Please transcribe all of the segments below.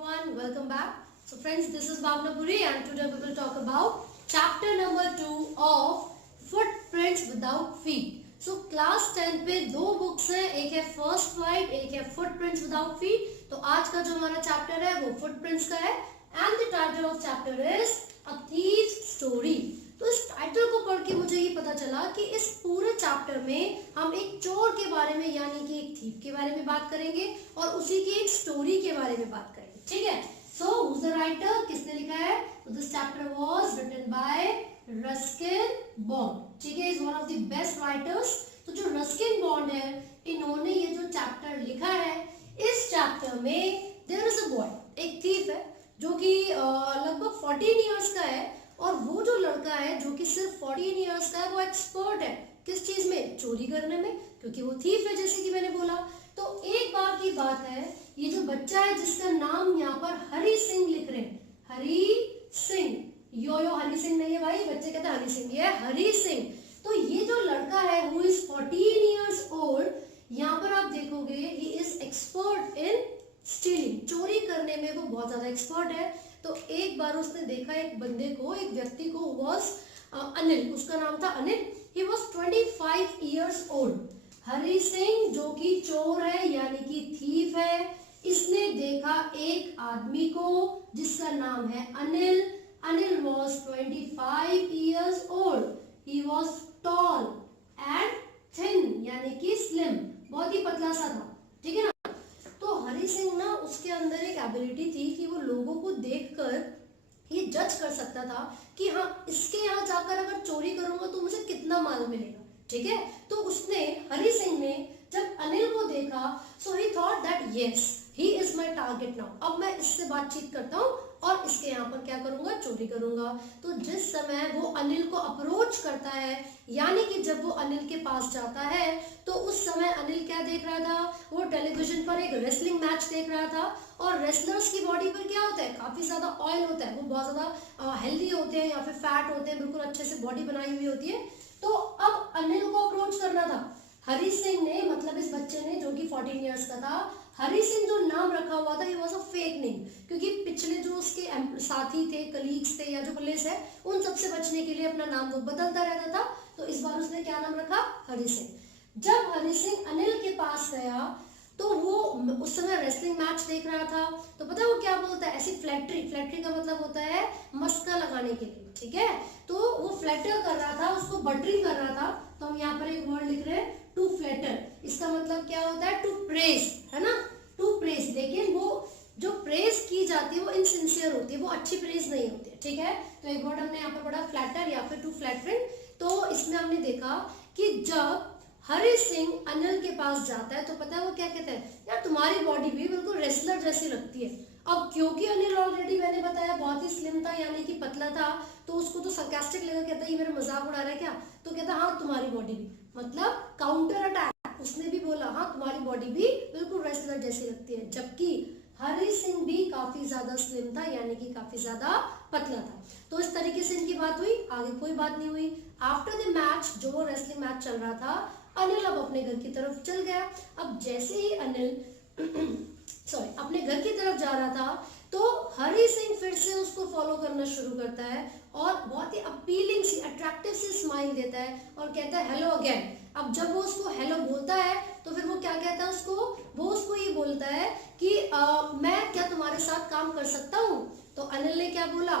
everyone, welcome back. So friends, this is Bhavna Puri and today we will talk about chapter number 2 of Footprints Without Feet. So class 10 पे दो books हैं, एक है first flight, एक है footprints without feet. तो आज का जो हमारा चैप्टर है वो फुटप्रिंट्स का है and the title of chapter is a thieves story. तो इस टाइटल को पढ़ के मुझे ये पता चला कि इस पूरे चैप्टर में हम एक चोर के बारे में यानी कि एक थीव के बारे में बात करेंगे और उसी की एक स्टोरी के बारे में बात करेंगे. ठीक है. So who is the writer, किसने लिखा है? तो this chapter was written by Ruskin Bond. ठीक है, is one of the best writers. तो जो रस्किन बॉन्ड है, इन्होंने ये जो चैप्टर लिखा है, इस चैप्टर में देयर इज अ बॉय, एक थीव है जो कि लगभग 14 इयर्स का है और वो जो लड़का है जो कि सिर्फ 14 इयर्स का है, वो एक्सपर्ट है किस चीज में? चोरी करने में, क्योंकि वो थीफ है जैसे कि मैंने बोला. तो एक बार की बात है, ये जो बच्चा है जिसका नाम यहाँ पर हरी सिंह लिख रहे हैं, हरी सिंह, यो हरी सिंह नहीं है भाई, बच्चे कहते हैं हरी सिंह, ये हरी सिंह. तो ये जो लड़का है हु इज 14 इयर्स ओल्ड, यहाँ पर आप देखोगे he is expert in stealing, चोरी करने में वो बहुत ज्यादा एक्सपर्ट है. तो एक बार उसने देखा एक बंदे को, एक व्यक्ति को, वॉज अनिल, उसका नाम था Anil. He was 25 years old. Hari Singh जो कि चोर है यानी कि थीफ है, इसने देखा एक आदमी को जिसका नाम है Anil. Anil was 25 years old. He was tall and thin यानी कि स्लिम, बहुत ही पतला सा था. ठीक है ना. तो हरी सिंह ना, उसके अंदर एक एबिलिटी थी कि वो लोगों को देखकर ये जज कर सकता था कि हाँ, इसके यहाँ जाकर अगर चोरी करूंगा तो मुझे कितना माल मिलेगा. ठीक है. तो उसने, हरी सिंह ने जब अनिल को देखा, so he thought that yes he is my target now. अब मैं इससे बातचीत करता हूँ और इसके यहाँ पर क्या करूंगा? चोरी करूंगा. तो जिस समय वो अनिल को अप्रोच करता है, यानी कि जब वो अनिल के पास जाता है, तो उस समय अनिल क्या देख रहा था? वो टेलीविजन पर एक रेसलिंग मैच देख रहा था. और रेसलर्स की बॉडी पर क्या होता है? काफी ज्यादा ऑयल होता है, वो बहुत ज्यादा हेल्दी होते हैं या फिर फैट होते हैं, बिल्कुल अच्छे से बॉडी बनाई हुई होती है. तो अब अनिल को अप्रोच करना था हरी सिंह ने, मतलब इस बच्चे ने जो कि 14 इयर्स का था. हरी सिंह जो नाम रखा हुआ था, ये वाज अ फेक नेम, क्योंकि पिछले जो उसके साथी थे, कलीग्स थे या जो पुलिस है, उन सबसे बचने के लिए अपना नाम वो बदलता रहता था. तो इस बार उसने क्या नाम रखा? हरी सिंह. जब हरी सिंह अनिल के पास गया तो वो उस समय रेसलिंग मैच देख रहा था. तो पता है वो क्या बोलता है? ऐसी फ्लैटरी, फ्लैटरी का मतलब होता है मस्का लगाने के लिए. ठीक है. तो वो फ्लैटर कर रहा था, उसको बटरिंग कर रहा था. तो हम यहाँ पर एक वर्ड लिख रहे हैं, टू फ्लैटर. इसका मतलब क्या होता है? टू प्रेज, है ना, टू प्रेज. लेकिन वो जो प्रेज की जाती है वो इनसिंसियर होती है, वो अच्छी प्रेज नहीं होती है. ठीक है. तो एक वर्ड हमने यहाँ पर पढ़ा फ्लैटर या फिर टू फ्लैटरिंग. तो इसमें हमने देखा कि जब हरी सिंह अनिल के पास जाता है तो पता है वो क्या कहता है? यार तुम्हारी बॉडी भी बिल्कुल रेसलर जैसी लगती है. अब क्योंकि अनिल ऑलरेडी मैंने बताया बहुत ही स्लिम था यानी कि पतला था, तो उसको तो सरकास्टिक लगा, कहता है ये मेरा मजाक उड़ा रहा है क्या? तो कहता हाँ तुम्हारी बॉडी भी, मतलब काउंटर अटैक. उसने भी बोला हाँ तुम्हारी बॉडी भी बिल्कुल रेसलर जैसी लगती है, जबकि हरी सिंह भी काफी ज्यादा स्लिम था यानी कि काफी ज्यादा पतला था. तो इस तरीके से इनकी बात हुई, आगे कोई बात नहीं हुई. आफ्टर द मैच, जो वो रेसलिंग मैच चल रहा था, अनिल अब अपने घर की तरफ चल गया. अब जैसे ही अनिल अपने घर की तरफ जा रहा था, तो हरी सिंह फिर से उसको फॉलो करना शुरू करता है और बहुत ही अपीलिंग सी, अट्रैक्टिव सी स्माइल देता है और कहता है हेलो अगेन. अब जब वो उसको हेलो बोलता है तो फिर वो क्या कहता है उसको? वो उसको ये बोलता है कि मैं क्या तुम्हारे साथ काम कर सकता हूँ? तो अनिल ने क्या बोला?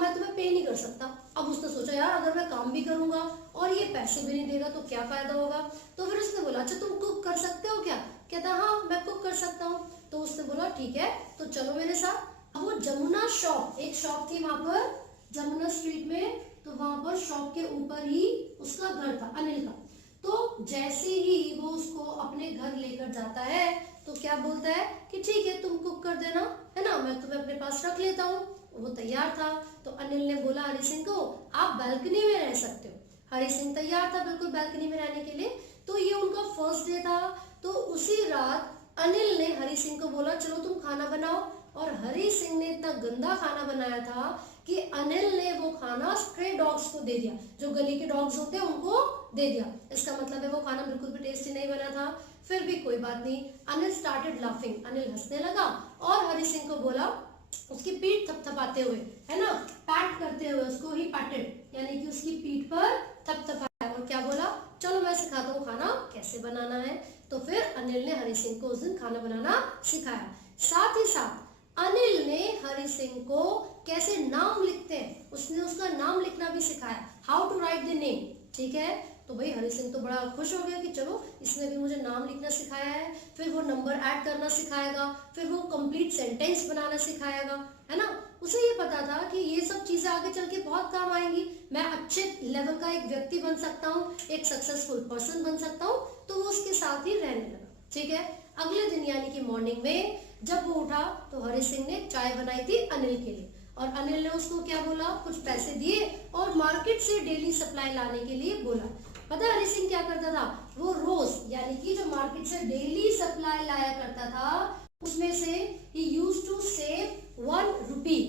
मैं तुम्हें पे नहीं कर सकता. अब उसने सोचा यार अगर मैं काम भी करूंगा और ये पैसे भी नहीं देगा तो क्या फायदा होगा. तो फिर उसने बोला अच्छा तुम कुक कर सकते हो क्या? कहता हाँ मैं कुक कर सकता हूँ. तो उसने बोला ठीक है तो चलो मेरे साथ. अब वो जमुना शॉप, एक शॉप थी वहां पर जमुना स्ट्रीट में, तो वहां पर शॉप के ऊपर ही उसका घर था अनिल का. तो जैसे ही वो उसको अपने घर लेकर जाता है तो क्या बोलता है कि ठीक है तुम कुक कर देना, है ना, मैं तुम्हें अपने पास रख लेता हूँ. वो तैयार था. तो अनिल ने बोला हरी सिंह को आप बालकनी में रह सकते हो. हरी सिंह तैयार था बिल्कुल बालकनी में रहने के लिए. तो ये उनका फर्स्ट डे था. तो उसी रात अनिल ने हरी सिंह को बोला चलो तुम खाना बनाओ. और हरी सिंह ने इतना गंदा खाना बनाया था कि अनिल ने वो खाना स्ट्रे डॉग्स को दे दिया, जो गली के डॉग्स होते हैं उनको दे दिया. इसका मतलब है वो खाना बिल्कुल भी टेस्टी नहीं बना था. फिर भी कोई बात नहीं, अनिल स्टार्टेड लाफिंग, अनिल हंसने लगा और हरी सिंह को बोला थपथपाते हुए, है ना, पैट करते हुए, उसको ही पैटेड यानी कि उसकी पीठ पर थपथपाया और क्या बोला, चलो मैं सिखाता हूँ खाना कैसे बनाना है। तो फिर अनिल ने हरि सिंह को उस दिन खाना बनाना सिखाया। साथ ही साथ अनिल ने हरि सिंह को कैसे नाम लिखते हैं, उसने उसका नाम लिखना भी सिखाया, how to write the name. ठीक है, तो भाई हरि सिंह तो बड़ा खुश हो गया कि चलो इसने भी मुझे नाम लिखना सिखाया है, फिर वो नंबर ऐड करना सिखाएगा, फिर वो कंप्लीट सेंटेंस बनाना सिखाएगा, है ना। उसे ये पता था कि ये सब चीजें आगे चल के बहुत काम आएंगी, मैं अच्छे लेवल का एक व्यक्ति बन सकता हूँ, एक सक्सेसफुल पर्सन बन सकता हूँ, तो वो उसके साथ ही रहने लगा। ठीक है, अगले दिन यानी कि मॉर्निंग में जब वो उठा तो हरि सिंह ने चाय बनाई थी अनिल के लिए, और अनिल ने उसको क्या बोला, कुछ पैसे दिए और मार्केट से डेली सप्लाई लाने के लिए बोला। पता है हरि सिंह क्या करता था, वो रोज यानी कि जो मार्केट से डेली सप्लाई लाया करता था उसमें से he used to save 1 rupee,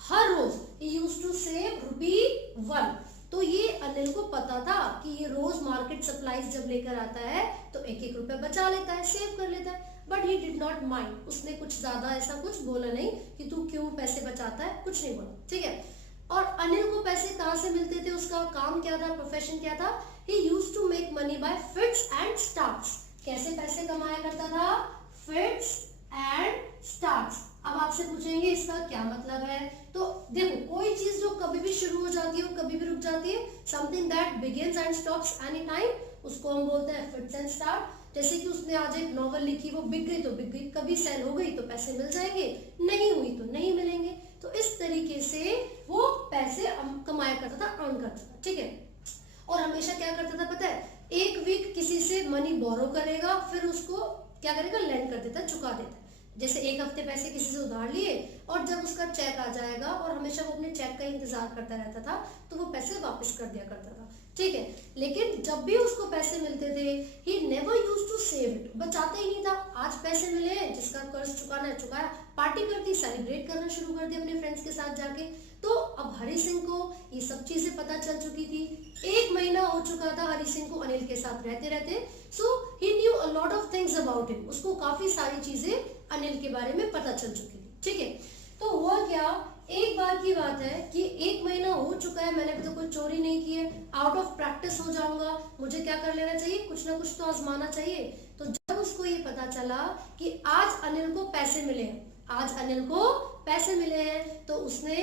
हर रोज ही यूज्ड टू सेव ₹1। तो ये अनिल को पता था कि ये रोज मार्केट सप्लाईज जब लेकर आता है तो 1-1 रुपया बचा लेता है, सेव कर लेता है, but he did not mind. उसने कुछ ज्यादा ऐसा कुछ बोला नहीं कि तू क्यों पैसे बचाता है, कुछ नहीं बोला। ठीक है, और अनिल को पैसे कहाँ से मिलते थे, उसका काम क्या था, प्रोफेशन क्या था, he used to make money by fits and starts. कैसे पैसे कमाया करता था, फिट्स एंड स्टार्ट्स। अब आपसे पूछेंगे इसका क्या मतलब है, तो देखो कोई चीज जो कभी भी शुरू हो जाती है वो कभी भी रुक जाती है, something that begins and stops any time, उसको हम बोलते हैं फिट्स एंड स्टार्ट। जैसे कि उसने आज एक नॉवल लिखी, वो बिक गई तो बिक गई, कभी सेल हो गई तो पैसे मिल जाएंगे, नहीं हुई तो नहीं मिलेंगे। तो इस तरीके से वो पैसे कमाया करता था, अर्न करता था। ठीक है, और हमेशा क्या करता था पता है, एक वीक किसी से मनी बोरो करेगा, फिर उसको क्या करेगा, लेंड कर देता, चुका देता। जैसे एक हफ्ते पैसे किसी से उधार लिए और जब उसका चेक आ जाएगा, और हमेशा वो अपने चेक का इंतजार करता रहता था, तो वो पैसे वापस कर दिया करता था। ठीक है, लेकिन जब भी उसको पैसे मिलते थे he never used to save it, बचाते ही नहीं था। आज पैसे मिले, जिसका कर्ज चुकाना है चुकाया, पार्टी कर दी, सेलिब्रेट करना शुरू कर दिया अपने फ्रेंड्स के साथ जाके। तो अब हरि सिंह को ये सब चीजें पता चल चुकी थी, 1 महीना हो चुका था हरि सिंह को अनिल के साथ रहते रहते, so he knew a lot of things about him, उसको काफी सारी चीजें अनिल के बारे में पता चल चुकी थी। ठीक है, तो हुआ क्या, एक बार की बात है कि 1 महीना हो चुका है, मैंने अभी तो कोई चोरी नहीं की है, आउट ऑफ प्रैक्टिस हो जाऊंगा, मुझे क्या कर लेना चाहिए, कुछ ना कुछ तो आजमाना चाहिए। तो जब उसको ये पता चला कि आज अनिल को पैसे मिले हैं, आज अनिल को पैसे मिले हैं, तो उसने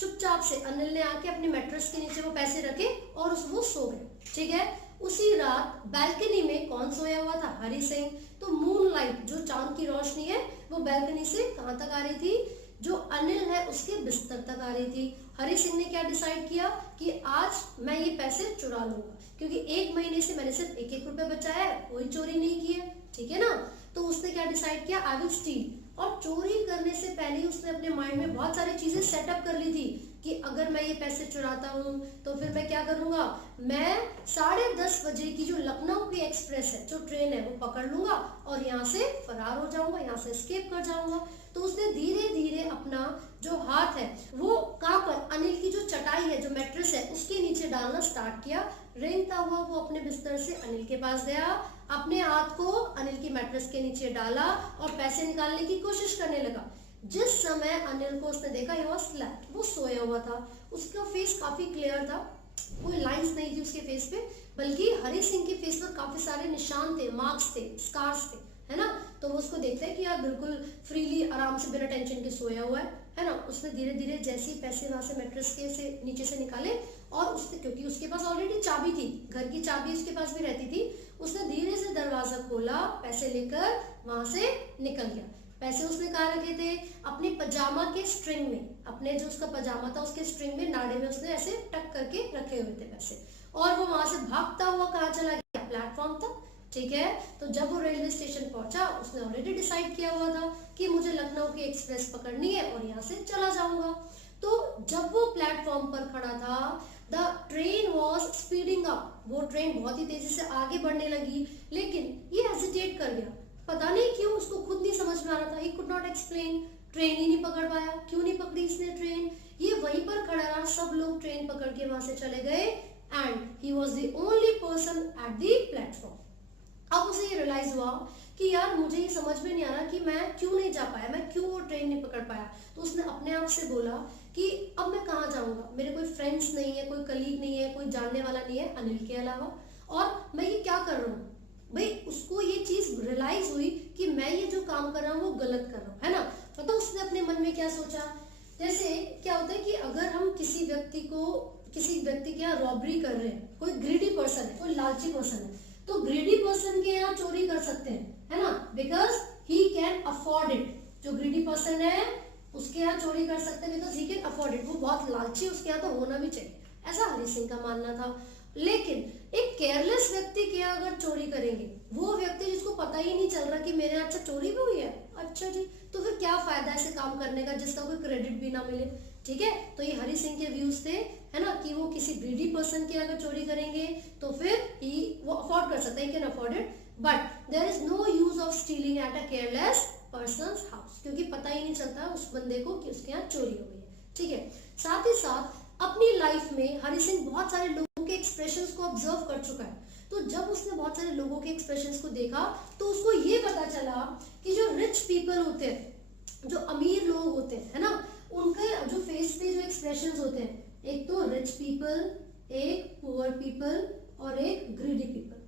चुपचाप से, अनिल ने आके अपने मैट्रेस के नीचे वो पैसे रखे और वो सो गए। ठीक है, उसी रात बैल्कनी में कौन सोया हुआ था, हरि सिंह। तो मूनलाइट, जो चांद की रोशनी है, वो बैल्कनी से कहां तक आ रही थी, जो अनिल है उसके बिस्तर तक आ रही थी। हरि सिंह ने क्या डिसाइड किया कि आज मैं ये पैसे चुरा लूंगा, क्योंकि 1 महीने से मैंने सिर्फ 1-1 रुपया बचाया है, कोई चोरी नहीं की है। ठीक है ना, तो उसने क्या डिसाइड किया, आई विल स्टील। और चोरी करने से पहले ही उसने अपने माइंड में बहुत सारी चीजें सेटअप कर ली थी कि अगर मैं ये पैसे चुराता हूँ तो फिर मैं क्या करूंगा, मैं 10:30 बजे की जो लखनऊ की एक्सप्रेस है, जो ट्रेन है, वो पकड़ लूंगा और यहाँ से फरार हो जाऊंगा, यहाँ से एस्केप कर जाऊंगा। तो उसने धीरे धीरे अपना जो हाथ है वो कहाँ पर, अनिल की जो चटाई है, जो मैट्रेस है, उसके नीचे डालना स्टार्ट किया। रेंगता हुआ वो अपने बिस्तर से अनिल के पास गया, अपने हाथ को अनिल की मैट्रेस के नीचे डाला और पैसे निकालने की कोशिश करने लगा। जिस समय अनिल को उसने देखा, ही वाज स्लेप्ट, वो सोया हुआ था, उसका फेस काफी क्लियर था, कोई लाइंस नहीं थी उसके फेस पे, बल्कि हरि सिंह के फेस पर काफी सारे निशान थे, मार्क्स थे, स्कार्स थे, है ना। तो वो उसको देखता है कि यार बिल्कुल फ्रीली, आराम से, बिना टेंशन के सोया हुआ है ना। उसने धीरे धीरे जैसे ही पैसे वहां से मैट्रेस के से नीचे से निकाले, और उसने, क्योंकि उसके पास ऑलरेडी चाबी थी, घर की चाबी उसके पास भी रहती थी, उसने धीरे से दरवाजा खोला, पैसे लेकर वहां से निकल गया। पैसे उसने कहाँ रखे थे, अपने पजामा के स्ट्रिंग में, अपने जो उसका पजामा था उसके स्ट्रिंग में, नाड़े में उसने ऐसे टक करके रखे हुए थे पैसे। और वो वहां से भागता हुआ कहाँ चला गया, प्लेटफॉर्म तक। ठीक है, तो जब वो रेलवे स्टेशन पहुंचा, उसने ऑलरेडी डिसाइड किया हुआ था कि मुझे लखनऊ की एक्सप्रेस पकड़नी है और यहाँ से चला जाऊंगा। तो जब वो प्लेटफॉर्म पर खड़ा था, the train was speeding up, वो ट्रेन बहुत ही तेजी से आगे बढ़ने लगी, लेकिन ये हेजिटेट कर गया। पता नहीं क्यों, उसको खुद नहीं समझ में आ रहा था, he could not explain. Train ही नहीं पकड़ पाया, क्यों नहीं पकड़ी इसने ट्रेन, ये वहीं पर खड़ा रहा, सब लोग ट्रेन पकड़ के वहां से चले गए, and he was the only person at the platform. अब उसे ये रियलाइज हुआ कि यार मुझे ये समझ में नहीं आ रहा कि मैं क्यों नहीं जा पाया, मैं क्यों वो ट्रेन नहीं पकड़ पाया। तो उसने अपने आप से बोला कि अब मैं कहाँ जाऊंगा, मेरे कोई फ्रेंड्स नहीं है, कोई कलीग नहीं है, कोई जानने वाला नहीं है अनिल के अलावा, और मैं ये क्या कर रहा हूँ। भाई उसको ये चीज रियलाइज हुई कि मैं ये जो काम कर रहा हूँ वो गलत कर रहा हूँ, है ना। पता उसने अपने मन में क्या सोचा। जैसे क्या होता है कि अगर हम किसी व्यक्ति के यहाँ रॉबरी कर रहे हैं, कोई ग्रीडी पर्सन है, कोई लालची पर्सन है, तो ग्रीडी पर्सन के यहाँ चोरी कर सकते हैं, है ना, because he can afford it. जो ग्रीडी पर्सन है उसके यहाँ चोरी कर सकते हैं because he can afford it, वो बहुत लालची, उसके यहाँ तो होना भी चाहिए, ऐसा हरी सिंह का मानना था। लेकिन एक केयरलेस व्यक्ति के यहाँ अगर चोरी करेंगे, वो व्यक्ति जिसको पता ही नहीं चल रहा कि मेरे यहाँ अच्छा चोरी भी हुई है, अच्छा जी, तो फिर क्या फायदा ऐसे काम करने का जिसका कोई क्रेडिट भी ना मिले। ठीक है, तो ये हरी सिंह के व्यूज थे, है ना, कि वो किसी ग्रीडी पर्सन के अगर चोरी करेंगे तो फिर वो अफोर्ड कर सकता है, can afford it, but there is no use of stealing at a careless person's house, क्योंकि पता ही नहीं चलता उस बंदे को कि उसके यहाँ चोरी हो गई है। ठीक है, साथ ही साथ अपनी लाइफ में हरी सिंह बहुत सारे लोगों के एक्सप्रेशंस को ऑब्जर्व कर चुका है। तो जब उसने बहुत सारे लोगों के एक्सप्रेशंस को देखा तो उसको ये पता चला कि जो रिच पीपल होते हैं, जो अमीर लोग होते हैं, है ना, उनके जो फेस पे जो एक्सप्रेशंस होते हैं, एक तो रिच पीपल, एक पुअर पीपल और एक ग्रीडी पीपल,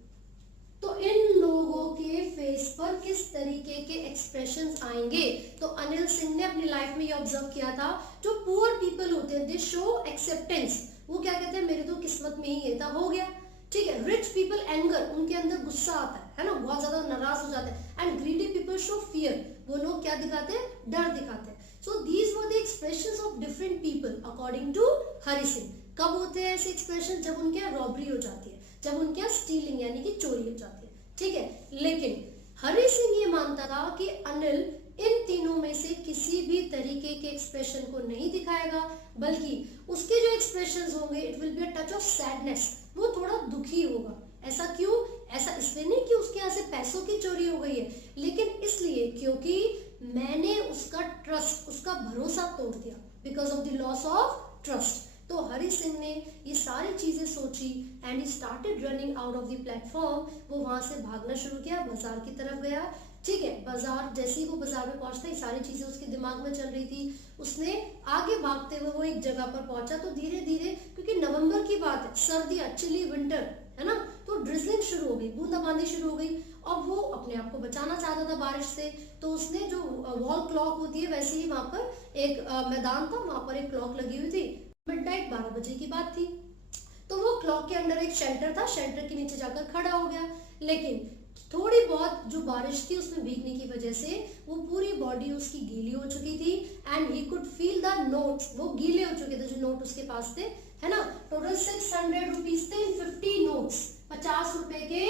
तो इन लोगों के फेस पर किस तरीके के एक्सप्रेशंस आएंगे। तो अनिल सिंह ने अपनी लाइफ में ये ऑब्जर्व किया था, जो पुअर पीपल होते हैं दे शो एक्सेप्टेंस, वो क्या कहते हैं, मेरे तो किस्मत में ही ये था, हो गया। ठीक है, रिच पीपल एंगर, उनके अंदर गुस्सा आता है ना, बहुत ज्यादा नाराज हो जाते हैं, and greedy people show fear, वो लोग क्या दिखाते हैं, डर दिखाते हैं। So these were the expressions of different people according to Hari Singh. कब होते हैं ऐसे एक्सप्रेशन, जब उनके यहाँ रॉबरी हो जाती है, जब उनके यहाँ स्टीलिंग यानी कि चोरी हो जाती है। ठीक है, लेकिन हरी सिंह ये मानता था कि अनिल इन तीनों में से किसी भी तरीके के एक्सप्रेशन को नहीं दिखाएगा, बल्कि उसके जो एक्सप्रेशंस होंगे it will be a touch of sadness, वो थोड़ा दुखी होगा। ऐसा क्यों, ऐसा इसलिए नहीं कि उसके यहाँ से पैसों की चोरी हो गई है, लेकिन इसलिए क्योंकि मैंने उसका ट्रस्ट, उसका भरोसा तोड़ दिया, because of the loss of trust. तो हरी सिंह ने ये सारी चीजें सोची and he started running out of the platform. वो वहां से भागना शुरू किया, बाजार की तरफ गया। ठीक है, बाजार, जैसे ही वो बाजार में पहुंचता, ये सारी चीजें उसके दिमाग में चल रही थी। उसने आगे भागते हुए वो एक जगह पर पहुंचा, तो धीरे धीरे, क्योंकि नवंबर की बात है, सर्दियां, चिली विंटर है ना, तो ड्रिजलिंग शुरू हो गई, बूंदाबांदी शुरू हो गई, और वो अपने आप को बचाना चाहता था बारिश से। तो उसने जो वॉल क्लॉक होती है, वैसे ही वहां पर एक मैदान था, वहां पर एक क्लॉक लगी हुई थी, मिडनाइट 12 बजे की बात थी। तो वो क्लॉक के अंदर एक शेल्टर था, शेल्टर के नीचे जाकर खड़ा हो गया। लेकिन थोड़ी बहुत जो बारिश थी उसमें भीगने की वजह से वो पूरी बॉडी उसकी गीली हो चुकी थी, and he could feel the notes, वो गीले हो चुके थे जो नोट उसके पास थे, है ना। टोटल 600 रुपीज थे, 50 नोट्स, 50 रुपए के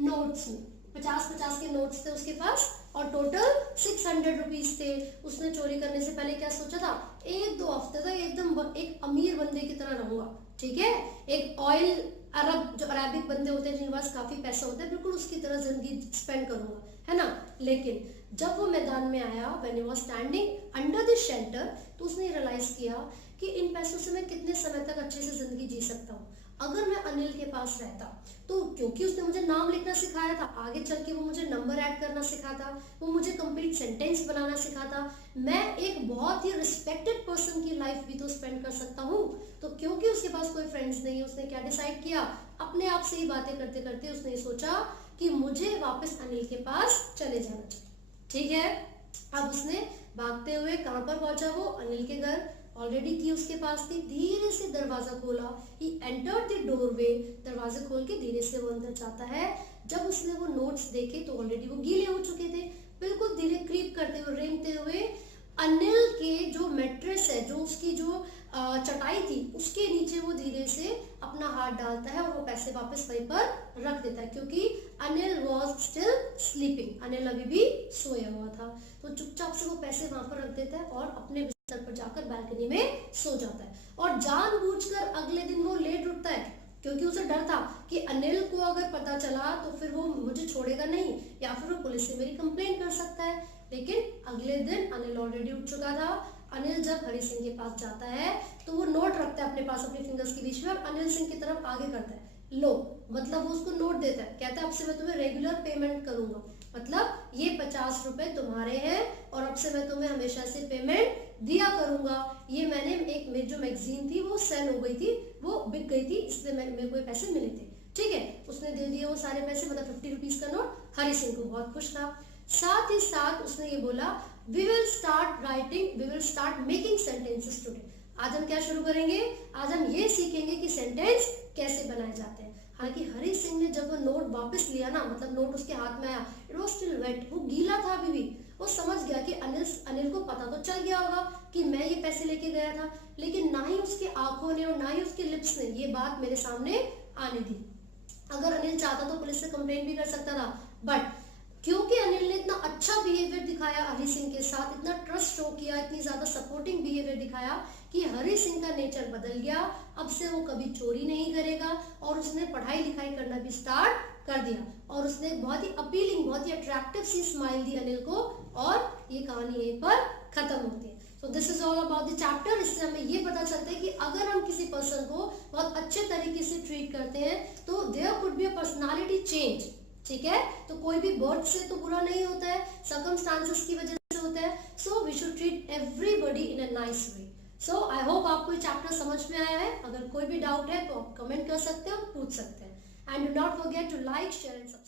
नोट्स में 50-50 के नोट्स थे उसके पास, और टोटल 600 रुपीज थे। उसने चोरी करने से पहले क्या सोचा था, 1-2 हफ्ते तक एकदम एक अमीर बंदे की तरह रहूंगा। ठीक है, एक ऑयल अरब, जो अरबिक बंदे होते हैं जिनके पास काफी पैसा होता है, बिल्कुल उसकी तरह जिंदगी स्पेंड करूंगा, है ना। लेकिन जब वो मैदान में आया, when he was standing under the shelter, तो उसने रियलाइज किया कि इन पैसों से मैं कितने समय तक अच्छे से जिंदगी जी सकता हूँ। अगर मैं अनिल के पास रहता, तो क्योंकि उसने मुझे नाम लिखना सिखाया था, आगे चल के वो मुझे नंबर ऐड करना सिखाता, वो मुझे कंप्लीट सेंटेंस बनाना सिखाता, मैं एक बहुत ही रिस्पेक्टेड पर्सन की लाइफ भी तो स्पेंड कर सकता हूँ। तो क्योंकि उसके पास कोई फ्रेंड्स नहीं है, उसने क्या डिसाइड किया, अपने आप से ही बातें करते करते उसने सोचा कि मुझे वापस अनिल के पास चले जाना चाहिए। ठीक है, अब उसने भागते हुए कहाँ पर पहुंचा, वो अनिल के घर, ऑलरेडी की उसके पास थी, धीरे से दरवाजा खोला, ही एंटर्ड द डोरवे, दरवाजा खोल के धीरे से वो अंदर जाता है। जब उसने वो नोट्स देखे तो ऑलरेडी वो गीले हो चुके थे, बिल्कुल धीरे क्रीप करते हुए, रेंगते हुए अनिल के जो मैट्रेस है, जो उसकी जो चटाई थी, उसके नीचे वो धीरे से अपना हाथ डालता है और वो पैसे वापस वहीं पर रख देता है, क्योंकि Anil was still sleeping, Anil अभी भी सोया हुआ था। तो चुपचाप से वो पैसे वहां पर रख देता है और अपने बिस्तर पर जाकर बालकनी में सो जाता है। और जानबूझकर अगले दिन वो लेट उठता है, क्योंकि उसे डर था कि अनिल को अगर पता चला तो फिर वो मुझे छोड़ेगा नहीं, या फिर वो पुलिस से मेरी कंप्लेंट कर सकता है। लेकिन अगले दिन अनिल ऑलरेडी उठ चुका था। अनिल जब हरी सिंह के पास जाता है तो वो नोट रखता है अपने पास, अपने फिंगर्स के बीच में, और अनिल सिंह की तरफ आगे करता है, लो, मतलब वो उसको नोट देता है, कहता है अब से मैं तुम्हें रेगुलर पेमेंट करूंगा, मतलब ये 50 रुपए तुम्हारे हैं और अब से मैं तुम्हें हमेशा से पेमेंट दिया करूंगा। ये मैंने एक जो मैगजीन थी वो सेल हो गई थी, वो बिक गई थी, इसलिए मेरे को पैसे मिले थे। ठीक है, उसने दे दिए वो सारे पैसे, मतलब 50 रुपीज का नोट। हरी सिंह को बहुत खुश था। साथ ही साथ उसने ये बोला, we will start making sentences today. आज हम क्या शुरू करेंगे? आज हम ये सीखेंगे कि सेंटेंस कैसे बनाए जाते हैं। हालांकि हरी सिंह ने जब वो नोट वापस लिया ना, मतलब नोट उसके हाथ में आया, इट वॉज स्टिल वेट, वो गीला था अभी भी। वो समझ गया कि अनिल को पता तो चल गया होगा कि मैं ये पैसे लेके गया था, लेकिन ना ही उसकी आंखों ने और ना ही उसके लिप्स ने ये बात मेरे सामने आने दी। अगर अनिल चाहता तो पुलिस से कंप्लेंट भी कर सकता था, बट क्योंकि अनिल ने इतना अच्छा बिहेवियर दिखाया हरी सिंह के साथ, इतना ट्रस्ट शो किया, इतनी ज्यादा सपोर्टिंग बिहेवियर दिखाया कि हरी सिंह का नेचर बदल गया। अब से वो कभी चोरी नहीं करेगा और उसने पढ़ाई लिखाई करना भी स्टार्ट कर दिया और उसने बहुत ही अपीलिंग, बहुत ही अट्रैक्टिव सी स्माइल दी अनिल को और ये कहानी यहीं पर खत्म होती है। So this is all about the chapter. इससे हमें ये पता चलता है कि अगर हम किसी पर्सन को बहुत अच्छे तरीके से ट्रीट करते हैं तो there could be a personality change. ठीक है, तो कोई भी बर्थ से तो बुरा नहीं होता है, सर्कमस्टांसेस की वजह से होता है। So we should treat everybody in a nice way. So I hope आपको ये चैप्टर समझ में आया है। अगर कोई भी डाउट है तो आप कमेंट कर सकते हैं और पूछ सकते हैं। And do not forget to like, share and subscribe.